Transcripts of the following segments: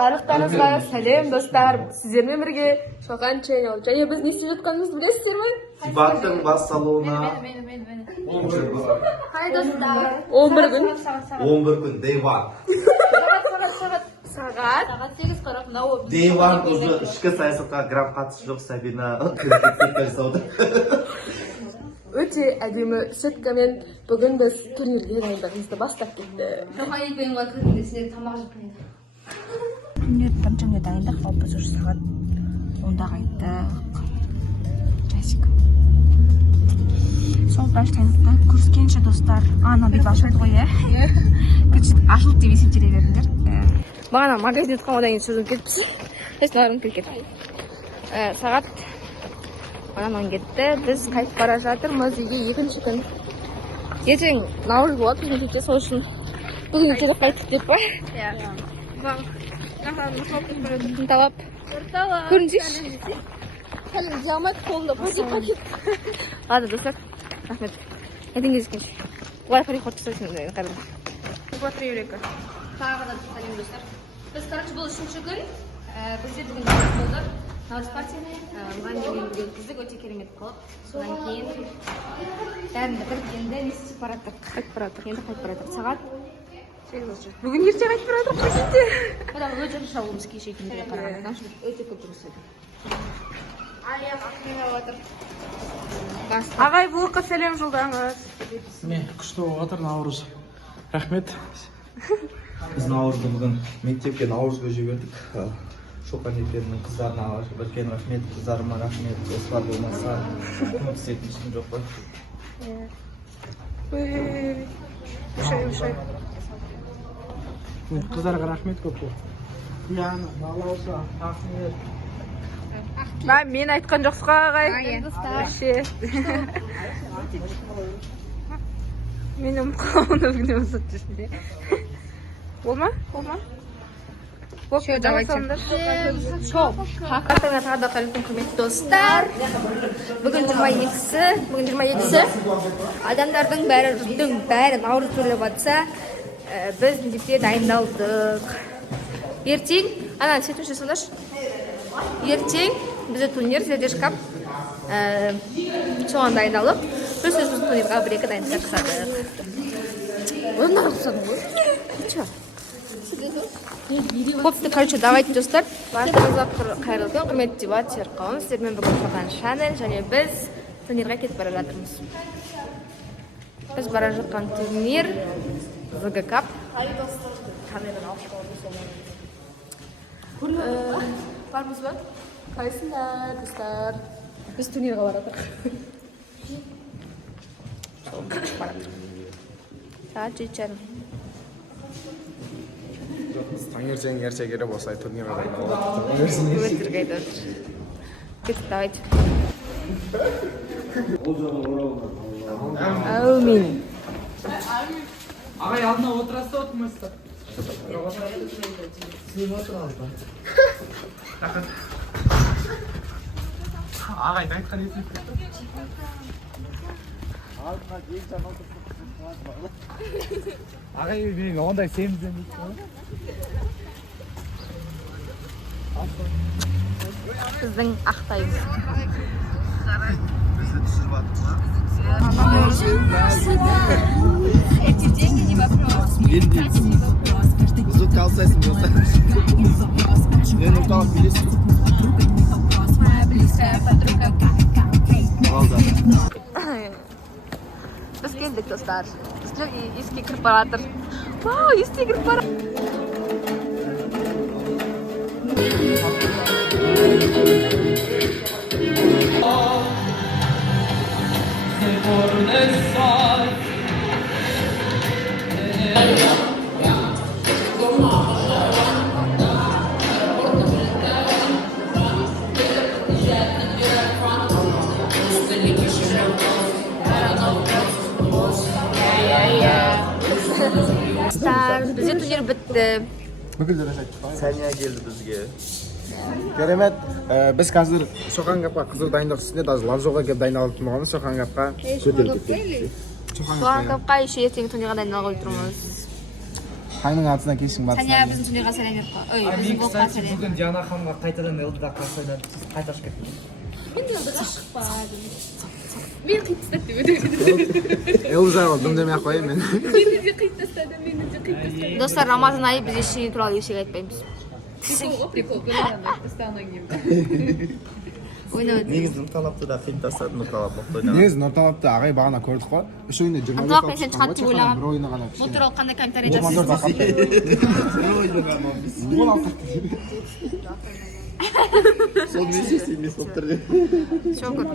Барлықтарыңызға сәлем достар. Сіздермен бірге Шоқан Channel. Және біз не істеп жатқанымызды білесіздер ме? Дебаттың басталуына Хай достар. 11 күн. 11 күн Day 1. Сағат 8:40. Day 1 уже ішкі саясатқа грамм қатысы жоқ Сабина кіріп жасауда. Өте әдемі сеткамен бүгін біз турнирге дайындығымызды бастап кетті. Шоқан екеуіңе кіргенде сіздер тамақ жеппеңдер. Турнир біріншімде дайындық, ал біз уже сағат 10-да қайттық. Часик. Сол дайындықта көріскенше достар. Ана бүйтіп ашылды ғой, иә? Ашылды деп есеп жүре беріңдер. Бағана магазин етқан одан кейін сөзім кетіпсіз. Теснағарым кетті. Сағат анан кетті. Біз қайтып бара жатырмыз үйге екінші күн. Ертең Наурыз болады біздің жерде, сол үшін бүгін ертерек қайттық деп па? Иә. Талап. Көрінсейші. Сәлем дей алмайды, қолымда пакет. Ладно, достар. Рахмет. Ертең кездескенше. Бұлай париход жасайсың қайрым. 2-3 еврейка. Тағы да сәлем достар. Біз, короче, бұл үшінші күн. Бізде бүгін дайындық болды. Наурыз партияны мұғалімдермен бірге өткіздік, өте керемет болды. Содан кейін бәрін бітіргенде не істеп бараттық? Қайтып бараттық. Енді қайтып бараттық. Сағат Бүгін ерте қайтып бараттық прикиньте. одан өте жұмыс алуымыз кеше күнге қарағанда. Потому что өте көп жұмыс еді. Алия ақмена отыр. Ағай бұлыққа сәлем жолдаңыз. Міне күшті болып жатыр Наурыз. Рахмет. Біз Наурызды бүгін мектепке Наурызға жібердік. Шоқан екеуінің қыздарына үлкен рахмет, қыздарыма рахмет. Осылар болмаса істейтін ешкім жоқ қой. Ұшай. Қыздарға рахмет көп бол. Яна, Балауса, Ахмет. Мен айтқан жоқсыз ғой ағай. Мен ұмытқанымды бүгін ұмытып жүрсің. Болма? Давайте. Шоу. Қартаңа тағы да қалыптың құрметті достар. Бүгін 22-сі. Адамдардың бәрі, жұрттың бәрі Наурыз тойлап жатса, біз мектепте дайындалдық. Ертең, ана сен түнше сондашы. Ертең бізде турнир, зерде шкаф. Соған дайындалып, біз өзіміздің турнирға 1-2 дайындыққа қысадық. Онда қысадың ғой? Че? Қопты, короче, давайте достар. Барлығыңызға қайырлы күн, құрметті дебаттер қауым. Сіздермен бүгін Шоқан Channel және біз турнирға кетіп бара жатырмыз. Біз бара жатқан турнир ВГ Cup. Бармыз ба? Қайсыңдар, достар? Біз турнирға барадық. Сағат 7:30. Таңертең ерте келіп осылай турнирға дайындалып. Өтірік айтып отыр. Кеттік, давайте. Әумин. Ағай алдына отырасыз да отырмайсыздар. Ағай айтқан етін. Ағай мен ондай семізден дейді. Біздің ақтаймыз. Бізді түсіріп атып. Эти деньги не вопрос. Красивый вопрос. Бізді қалсайсың болса. Мен ұлталап білесің. Моя близкая подруга. Біз келдік, достар. Біздер еске кіріп баратыр. Вау, еске кіріп баратыр. Бізде турнир бітті. Сәния келді бізге. Керемет. Біз қазір Шоқан Капқа қызыр дайындық үстінде, даже Ланжоға келіп дайындалып тұрмағанбыз. Шоқан Капқа Шоқан Капқа еще ертең турнирға дайындалып тұрмыз. Таңның атысынан кешің батысынан. Сәния біздің Түнерға сәлем беріп қой. Ой, біздің Волққа сәлем. Бүгін Диана ханымға қайтадан ЛД қарсы ойнадық. Сіз қайта шығып кеттіңіз. Мен қиып тастады деп өтірік. Элза дым демей ақ қояйын мен. Мені де қиып тастады, мені де қиып тастады. Достар, Рамазан айы біз ештеңе туралы ештеңе айтпаймыз. Прикол, тастағаннан кейін. Ойнап Негізі нұрталапты да қиып тастады, нұрталап боқты ойнаған. Негізі Нұрталапты ағай бағана көрдік қой. Үш ойында 25 Анталап мен сен шығады деп ойлағам. бір ойыны ғана бұл туралы қандай комментарий жазасыз? 14 ақап. Сол месесі емес болып тұр деп. Шокер.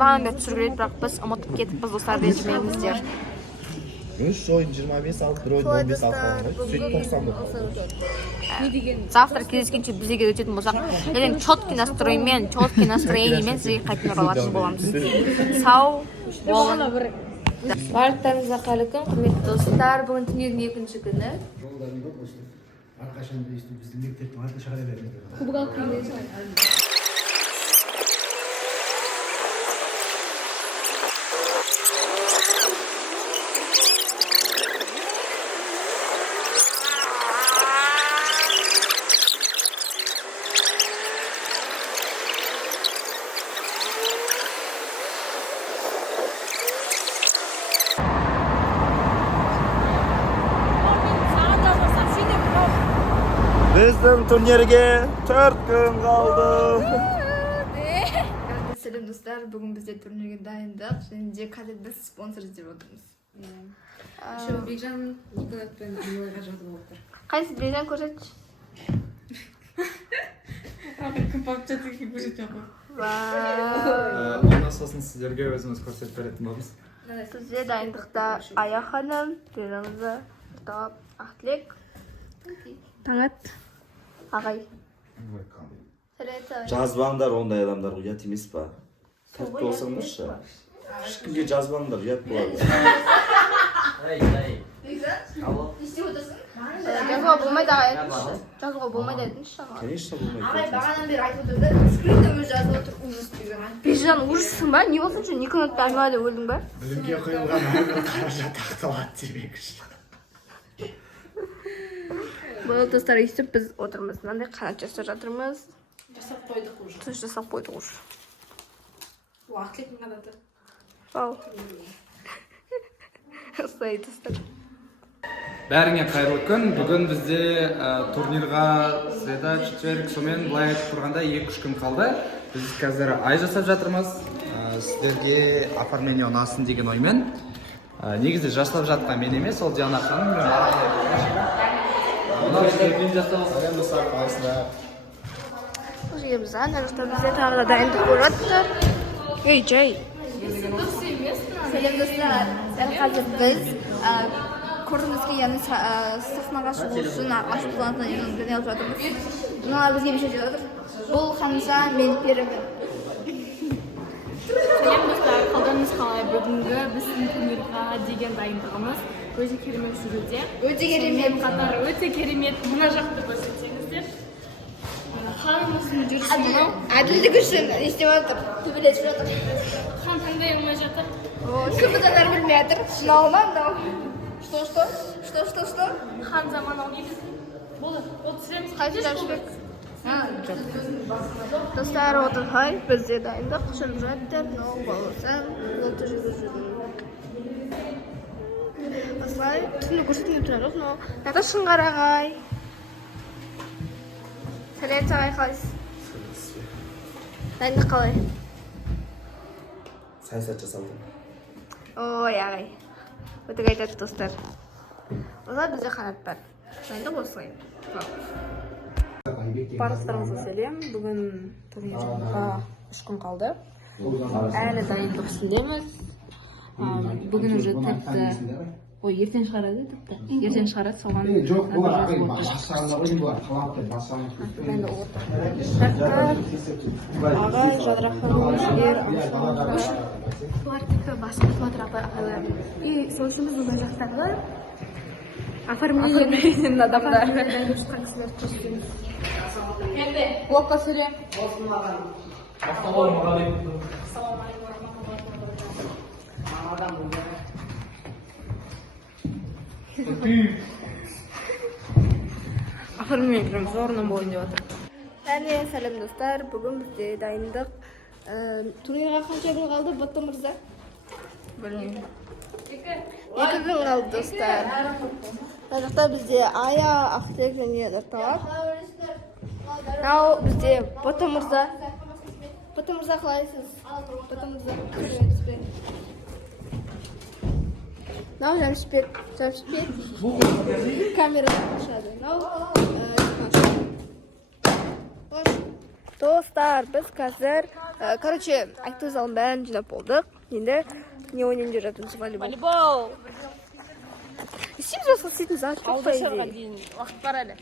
Бағанадан бері түсіргеледі, бірақ біз ұмытып кетіппіз, достар, ренжімеңіздер. Үш ойын 25 алып, бір ойын 15 алып қалған ғой. Сөйтіп 90 болды. Завтра кездескенше бізге өтетін болсақ, ертең четкий настроениемен сізге қайтып оралатын боламыз. Сау болың. Барлықтарыңызға қайырлы күн, құрметті достар. Бүгін түнердің екінші күні. Әрқашан біздің мектептің атын шығара бермейді. Кубок алып келген. Біздің турнирге 4 күн қалды. Сәлем достар, бүгін бізде турнирге дайындық және де қазір біз спонсор іздеп отырмыз. Бекжан Николаевпен Милаға жатып отыр. Қайсы Бекжан көрсетші? Кім пап жатырға көрсетіп жатыр. Онdan сосын сіздерге өзіміз көрсетіп беретін боламыз. Сізде дайындықта Ая ханым, Берамызы, Тап, Ақтілек, Таңат, Ағай. Жазбаңдар ондай адамдар ұят емес па? Тәртіпті болсаңдаршы. Ешкімге жазбаңдар, ұят болады. Жазуға болмайды ағай айтыңызшы. Жазуға болмайды айтыңызшы ағай. Конечно, болмайды. Ағай бағанадан бері айтып отырды, скринде өзі жазып отыр, ужас деген. Бекжан, ужассың ба? Не болсын үшін? 2 минутта айнала деп өлдің ба? Білімге құйылған қаражат тақталады демекші. Бұл достар естіп біз отырмыз. Мынандай қанат жасап жатырмыз. Жасап қойдық уже. Тұз жасап қойдық уже. Уақытлықтың қанаты. Вау. Осылай достар. Бәріңе қайырлы күн. Бүгін бізде турнирға среда, четверг, сонымен былай айтып тұрғанда 2-3 күн қалды. Біз қазір ай жасап жатырмыз. Сіздерге оформление ұнасын деген оймен. Негізі жасап жатқан мен емес, ол Диана ханым. Сәлем достар, қалайсыздар? Бұл жерге біз достар бізде тағы да дайындық болып жатыр. Ей, жай. Сәлем достар. Дәл қазір біз көрдіңізге, яғни сахнаға шығу үшін ашық болғандықтан үйреніп алып жатырмыз. Мына бізге бір жерде отыр. Бұл Хамза, мен Перімін. Сәлем достар, қалдарыңыз қалай? Бүгінгі біздің турнирға деген дайындығымыз өте керемет жүруде. Өте керемет. Қатар өте керемет. Мына жақты көрсетсеңіздер. Ханымыздың жүрісі мынау. Әділдік үшін не істеп жатыр? Төбелесіп жатыр. Хан таңдай алмай жатыр. Кім адамдар білмей жатыр? Мынау ма мынау? Что? Хан заманауи емес. Болды, ол түсіреміз. Қайсы Жашбек? Достар отырғай, бізде дайындық жүріп жатыр. Мынау баласам, болды жүргізіп. Осылай түні көрсетіп тұрады. Мынау Ната Шыңғар ағай. Сәлем ағай, қалайсыз? Дайындық қалай? Саясат жасалды. Ой ағай, өтік айтады достар. Олар бізде қанат бар. Дайындық осылай. Барлықтарыңызға сәлем. Бүгін турнирға 3 күн қалды. Әлі дайындық үстіндеміз. Бүгін уже тіпті ертең шығарады тіпті. Ертең шығарады, соған Жоқ, олар ағай басқарында ойын бар, талапты басқарында енді отыр. Ағай, Жадырахан, Жігер, бұлар тіпті басқарып жатыр ағайлар. И сол үшін біз бұндай жақтағы оформлениеден адамдар. Шыққан кісілер көрсетеміз. Блокқа сәлем. Ақырымен жүрміз, орнын бойын деп отыр. Әне, сәлем достар. Бүгін бізде дайындық. Турнирға қанша күн қалды, Ботто мырза? Білмеймін. 2 күн қалды достар. Мына жақта бізде Ая, Ақтек және Нұрталап. Мынау бізде Ботто мырза. Ботто мырза қалайсыз? Ботто мырза. Мынау Жәмшіпбек. Камерадан ашады. Мынау достар, біз қазір, айтып залын бәрін жинап болдық. Енді не ойнайын деп жатырмыз, волейбол. Істейміз басқа істейтін зат жоқ па еді? Уақыт бар әлі.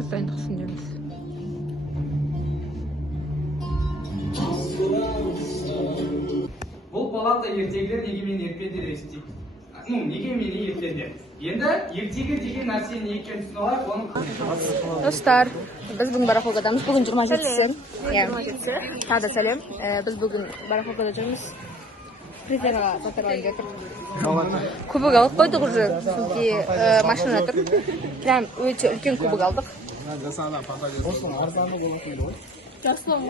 Біз дайындық үстіндеміз. Бұл палата ертегілер неге мен еркендер естейді? Неге мен еркендер? Енді ертегі деген нәрсені не екенін түсіне алайық, оның Достар, біз бүгін барахолкадамыз. Бүгін 27-сі. Тағы да сәлем. Біз бүгін барахолкада жүрміз. Призерға заттар алайын деп жатыр. Кубок алып қойдық уже. Сізге машина тұр. Прям өте үлкен кубок алдық. Осының арзаны болатын ғой. Жаслан.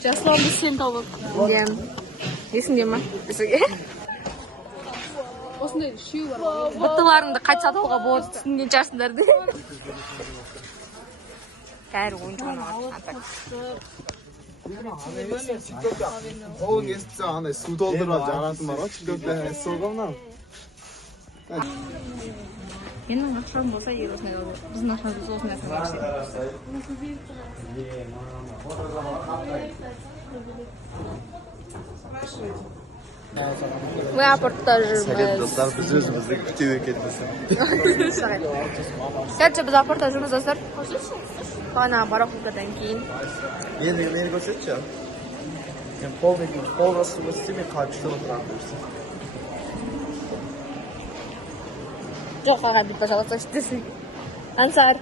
Жасланды сен тауып. Есіңде ма? Осындай үшеу бар. Бұттыларыңды қайт сатуға болады түсінген шығарсыңдар де. Кәрі ойыншығын Ол естісе андай су толтырып жаратын бар ғой, TikTok'та соға мынау. Менің ақшам болса, егер осындай біздің ақшамыз осындай Мы апортта жүрміз. Достар, біз өзімізді күтеу екенбіз. Сәтші біз апортта жүрміз, достар. Бағана барахолкадан кейін. Мені көрсетші. Мен пол расты көрсетсе, мен қайпышты отырамын көрсетсе. Жоқ, аға деп пожалуйста десің. Ансар.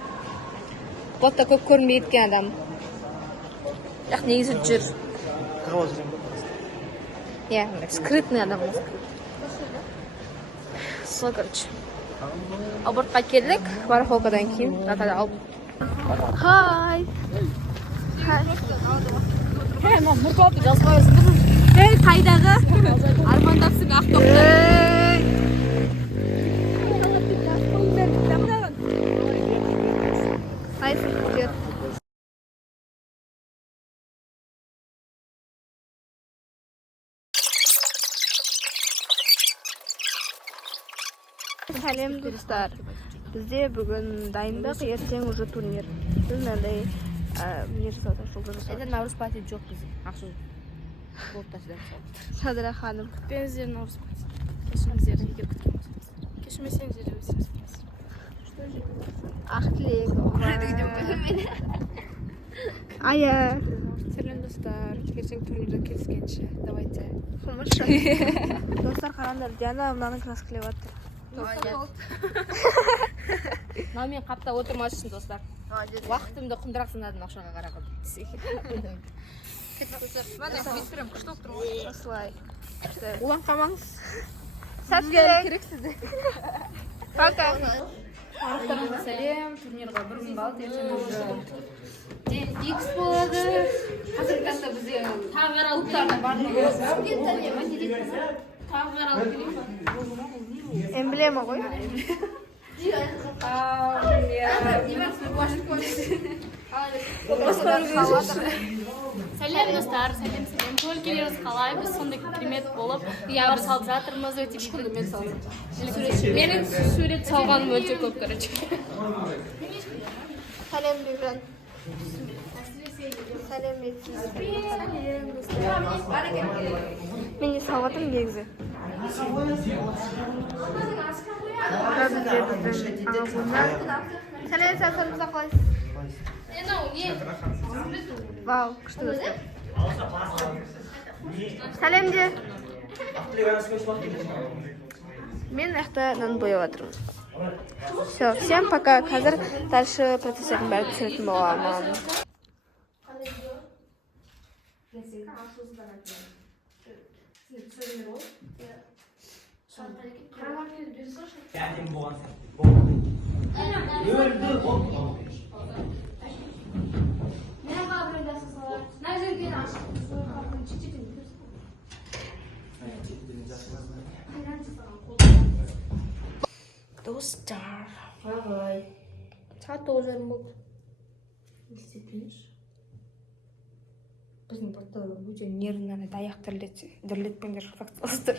Ботта көп көрінбей кеткен адам. Яқ негізі жүр. Қағаз жүрем. Скрытный адам. Сол, короче. Абортқа келдік, барахолкадан кейін. Наталья алып. Хай. Мұртапты жазбайсың. Қайдағы? Армандапсың ақтоқты. Қайсы күтер. Сәлем достар. Бізде бүгін дайындық, ертең уже турнир. Біз мынандай не жасауда, жолда жасауда. Енді наурыз пати жоқ бізде. Ақшыл. Болтташыдан сол. Садыра ханым. Күтпеңіздер наурыз пати. Кешіріңіздер, егер күтеміз. Кешірмесеңіздер өсіңіз. Ақ тілек. Ая. Сәлем достар. Ертең турнирде келіскенше. Давайте. Қылмашы. Достар қараңдар, Диана мынаны краскілеп жатыр. Мынау мен қапта отырмас үшін достар. Уақытымды құндырақ санадым ақшаға қарағым. Осылай. Улан қамаңыз. Сәт керек сізді. Пока. Арықтарыңызға сәлем. Турнирға бір күн қалды. Ертең уже X болады. Қазіргі таңда бізде тағы клубтардың барлығы. Тағы қаралып келейін ба? Эмблема ғой. Сәлем достар, сәлем. Көңіл келеріңіз қалай? Біз сондай керемет болып, бар салып жатырмыз, өте күшті. Менің сурет салғаным өте көп, короче. Сәлем Бекжан. Сәлем етсіз. Мен не салғатым негізі. Сәлем, сәлемімізді қалайсыз? Вау, күшті достар. Сәлем де. Мен аяқта нан бояп жатырмын. Все, всем пока. Қазір дальше процесстердің бәрі түсіретін боламын. Dostlar. Vay. Saat 9'ların bu. Біздің просто өте нервный аяқ дірілетпеңдер факцияластыр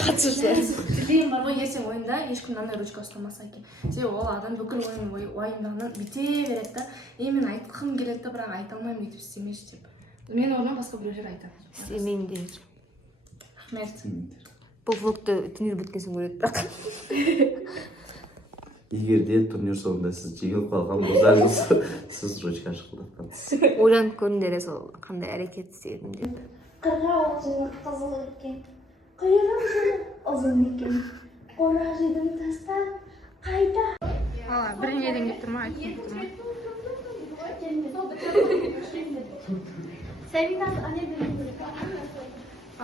қатысушылар. Деген бар ғой, ертең ойында ешкім мынандай ручка ұстамаса екен. Себебі ол адам бүкіл ойын уайымдағаннан бүйте береді да, мен айтқым келеді да, бірақ айта алмаймын, бүйтіп істемеші деп. Мен орнына басқа біреулер айтады. Істемеймін. Рахмет. Бұл влогты турнир біткен соң көреді бірақ. Егер де турнир соңында сіз жеңіліп қалған болсаңыз, сіз ручка шықылдатқансыз. Ойланып көріңдер сол қандай әрекет істедім деп. Қырғауыл жыны қызыл екен, құйрық жыны ұзын екен, қора жидың тастап қайда. Ала, бір неден келіп тұрма, айтып тұрма. Сәбиназ ане берген керек.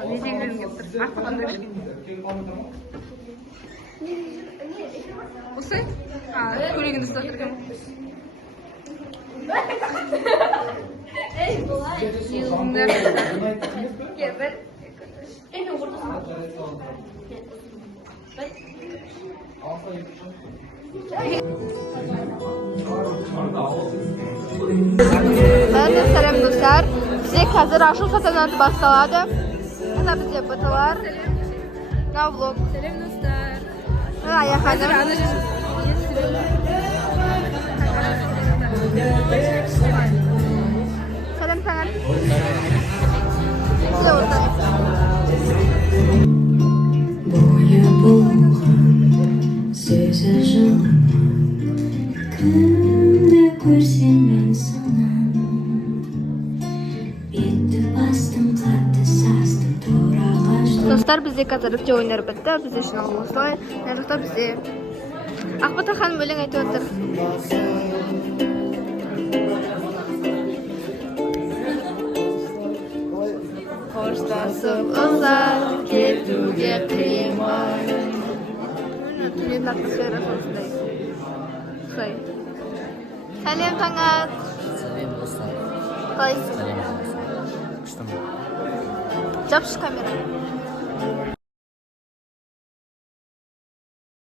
Неден келіп тұр, ақпанда кішкене. Осы? Көлегінді ұстап тұрген. Сәлем достар. Бізде қазір ашу салтанаты басталады. Мына бізде баталар. Мына влог. Сәлем достар. Аяқ ханым. Сәлем саған. Бізде орта. Боя болған сөзі жылы күнді көрсем мен сананы бетті бастым қатты састым тура қаштым. Достар, бізде қазір іріктеу ойындары бітті. Бізде шынал осылай. Мына жақта бізде Ақбата ханым өлең айтып отыр. Қоштасып ұзақ кетуге қимай. Түнетін атмосферасы осындай. Осылай. Сәлем Таңат. Қалайсың? Жапшы камера.